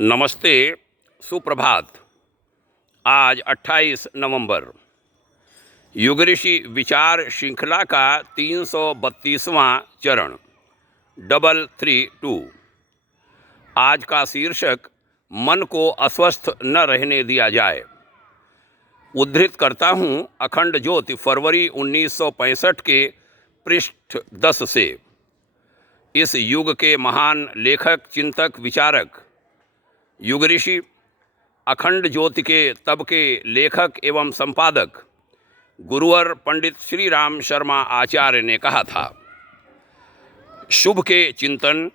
नमस्ते, सुप्रभात। आज 28 नवंबर युग ऋषि विचार श्रृंखला का 332वां चरण 332। आज का शीर्षक मन को अस्वस्थ न रहने दिया जाए। उद्धृत करता हूँ अखंड ज्योति फरवरी 1965 के पृष्ठ 10 से। इस युग के महान लेखक, चिंतक, विचारक युग ऋषि, अखंड ज्योति के तब के लेखक एवं संपादक गुरुवर पंडित श्री राम शर्मा आचार्य ने कहा था, शुभ के चिंतन,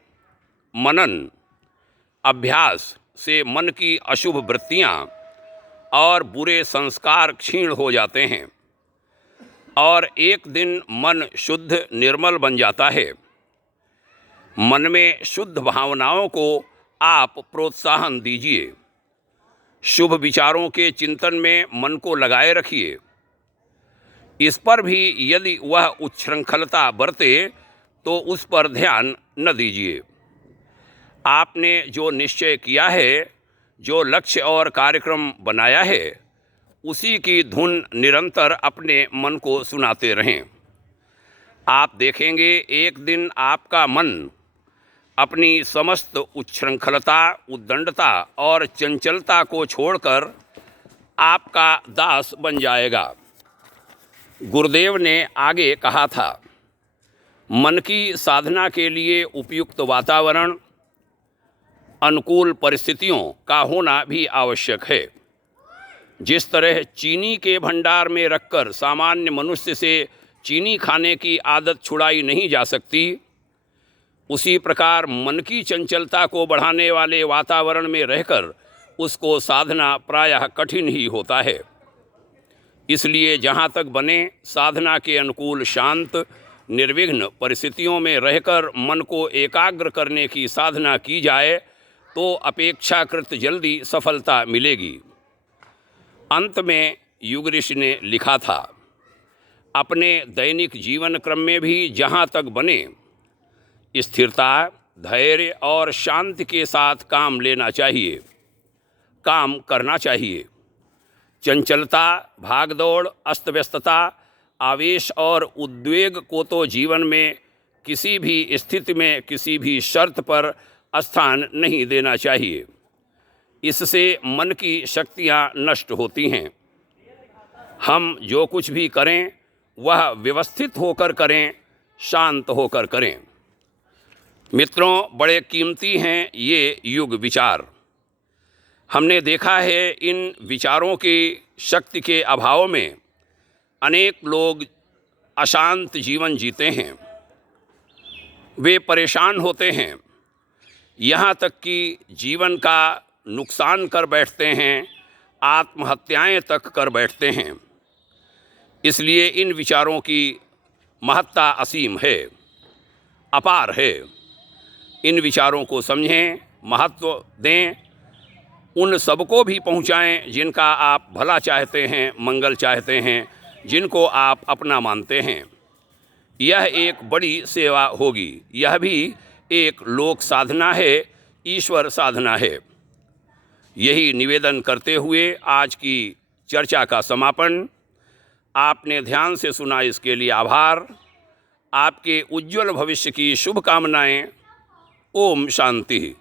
मनन, अभ्यास से मन की अशुभ वृत्तियाँ और बुरे संस्कार क्षीण हो जाते हैं और एक दिन मन शुद्ध निर्मल बन जाता है। मन में शुद्ध भावनाओं को आप प्रोत्साहन दीजिए। शुभ विचारों के चिंतन में मन को लगाए रखिए। इस पर भी यदि वह उच्छृंखलता बरते तो उस पर ध्यान न दीजिए। आपने जो निश्चय किया है, जो लक्ष्य और कार्यक्रम बनाया है, उसी की धुन निरंतर अपने मन को सुनाते रहें। आप देखेंगे एक दिन आपका मन अपनी समस्त उच्छृंखलता, उद्दंडता और चंचलता को छोड़कर आपका दास बन जाएगा। गुरुदेव ने आगे कहा था, मन की साधना के लिए उपयुक्त वातावरण, अनुकूल परिस्थितियों का होना भी आवश्यक है। जिस तरह चीनी के भंडार में रखकर सामान्य मनुष्य से चीनी खाने की आदत छुड़ाई नहीं जा सकती, उसी प्रकार मन की चंचलता को बढ़ाने वाले वातावरण में रहकर उसको साधना प्रायः कठिन ही होता है। इसलिए जहाँ तक बने साधना के अनुकूल शांत निर्विघ्न परिस्थितियों में रहकर मन को एकाग्र करने की साधना की जाए तो अपेक्षाकृत जल्दी सफलता मिलेगी। अंत में युग ऋषि ने लिखा था, अपने दैनिक जीवन क्रम में भी जहाँ तक बने स्थिरता, धैर्य और शांति के साथ काम लेना चाहिए, काम करना चाहिए। चंचलता, भागदौड़, अस्तव्यस्तता, आवेश और उद्वेग को तो जीवन में किसी भी स्थिति में, किसी भी शर्त पर स्थान नहीं देना चाहिए। इससे मन की शक्तियाँ नष्ट होती हैं। हम जो कुछ भी करें वह व्यवस्थित होकर करें, शांत होकर करें। मित्रों, बड़े कीमती हैं ये युग विचार। हमने देखा है इन विचारों की शक्ति के अभाव में अनेक लोग अशांत जीवन जीते हैं। वे परेशान होते हैं, यहाँ तक कि जीवन का नुकसान कर बैठते हैं, आत्महत्याएं तक कर बैठते हैं। इसलिए इन विचारों की महत्ता असीम है, अपार है। इन विचारों को समझें, महत्व दें, उन सबको भी पहुंचाएं जिनका आप भला चाहते हैं, मंगल चाहते हैं, जिनको आप अपना मानते हैं। यह एक बड़ी सेवा होगी। यह भी एक लोक साधना है, ईश्वर साधना है। यही निवेदन करते हुए आज की चर्चा का समापन। आपने ध्यान से सुना, इसके लिए आभार। आपके उज्ज्वल भविष्य की शुभकामनाएं। ओम शांति।